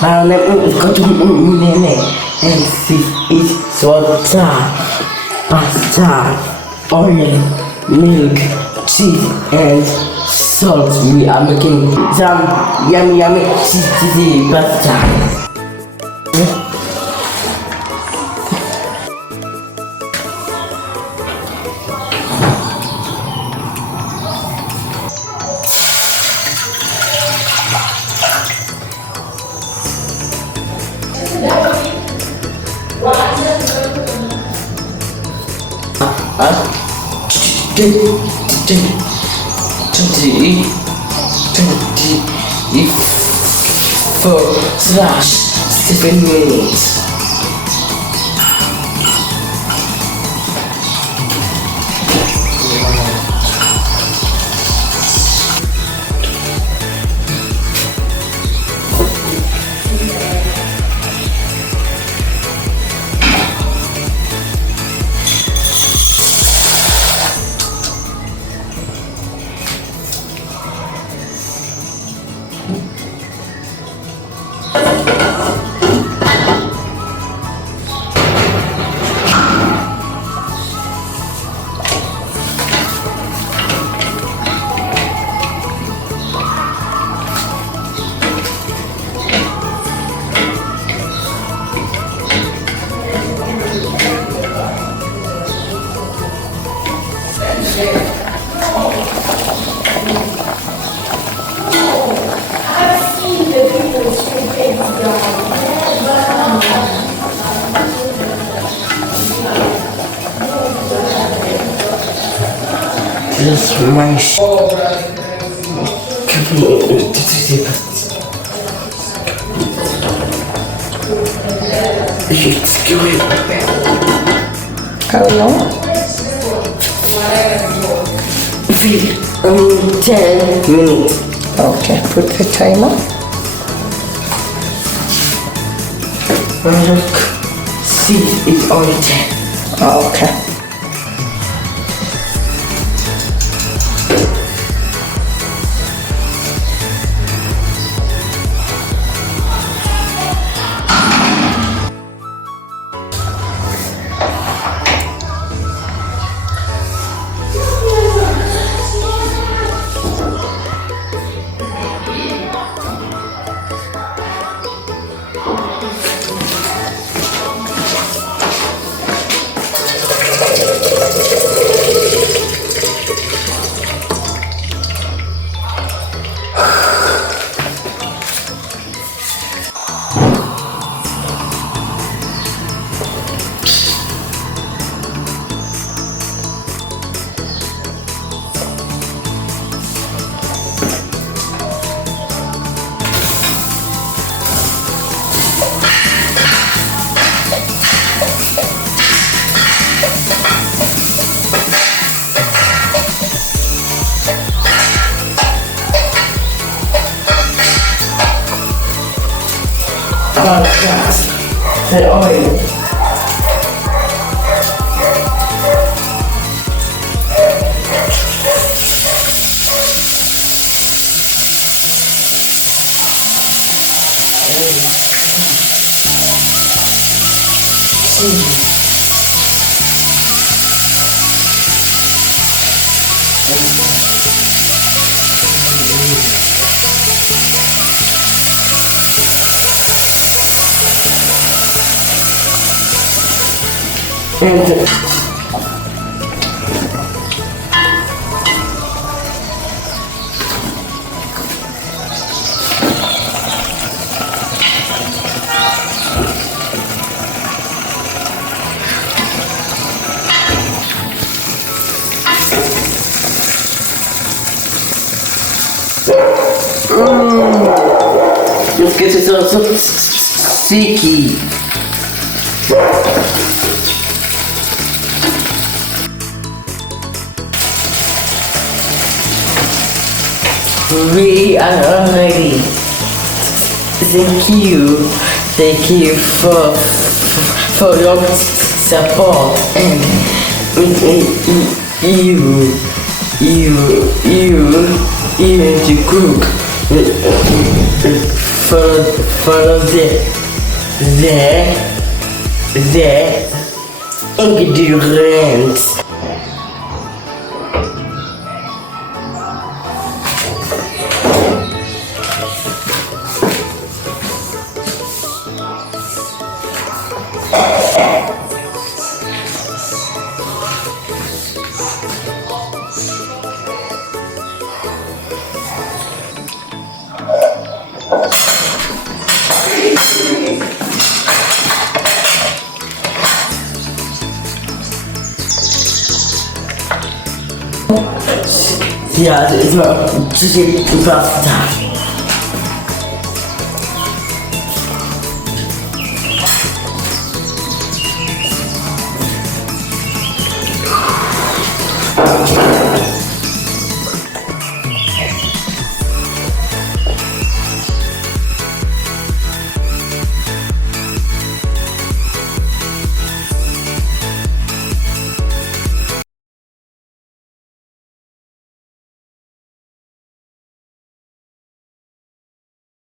My name is Munene, and this is water, pasta, oil, milk, cheese, and salt. We are making some yummy cheesy pasta. /7 minutes. This is my How long? 10 minutes. Okay, put the timer. Look, see, it's only 10. Okay. The oil. And this gets it so sticky. We are ready. Thank you for your support and you to cook follow the ingredients. Ja, das ist mal pasta.